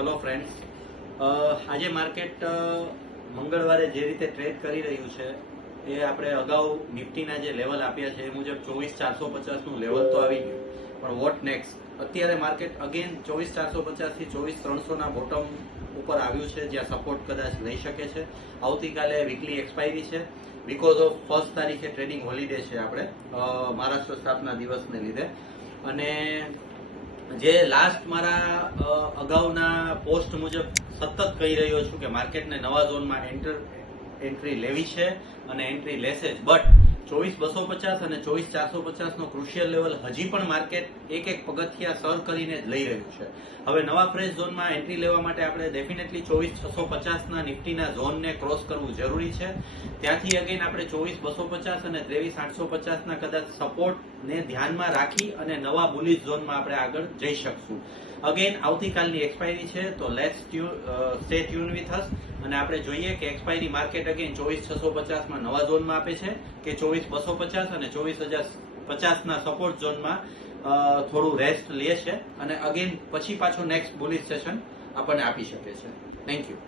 Hello friends, આજે market મંગળવારે જે રીતે ટ્રેડ કરી રહ્યું છે એ આપણે અગાઉ નિફ્ટીના જે લેવલ આપ્યા છે એ મુજબ 24,450 નું લેવલ તો આવી ગયું, પણ વોટ નેક્સ્ટ? અત્યારે માર્કેટ અગેન 24,450 થી 24,300 ના બોટમ ઉપર આવ્યું છે, જ્યાં સપોર્ટ કદાચ લઈ શકે છે. આવતીકાલે વીકલી એક્સપાયરી છે, બીકોઝ ઓફ 1 તારીખે ટ્રેડિંગ હોલિડે છે આપણે મહારાષ્ટ્ર સ્થાપના દિવસને લીધે. અને જે લાસ્ટ મારા અગાઉના પોસ્ટ મુજબ સતત કહી રહ્યો છું કે માર્કેટને નવા ઝોનમાં એન્ટ્રી લેવી છે અને એન્ટ્રી લેશે જ, બટ 24,250 અને 24,450 નો ક્રુશિયલ લેવલ હજી પણ માર્કેટ એક પગથિયા સર કરીને જ લઈ રહ્યું છે. હવે નવા ફ્રેશ ઝોનમાં એન્ટ્રી લેવા માટે આપણે ડેફિનેટલી 24,650 ના નિફ્ટીના ઝોનને ક્રોસ કરવું જરૂરી છે. ત્યાંથી અગેન આપણે 24,250 અને 23,850 ના કદાચ સપોર્ટને ધ્યાનમાં રાખી અને નવા બુલિશ ઝોનમાં આપણે આગળ જઈ શકશું. અગેન આવતીકાલની એક્સપાયરી છે, તો let's stay tune with us અને આપણે જોઈએ કે એક્સપાયરી માર્કેટ અગેન 24,650 માં નવા ઝોનમાં આપે છે કે 24,250 અને 24,050 ના સપોર્ટ ઝોનમાં થોડું રેસ્ટ લે છે અને અગેન પછી પાછો નેક્સ્ટ બુલિશ સેશન આપણને આપી શકે છે. Thank you.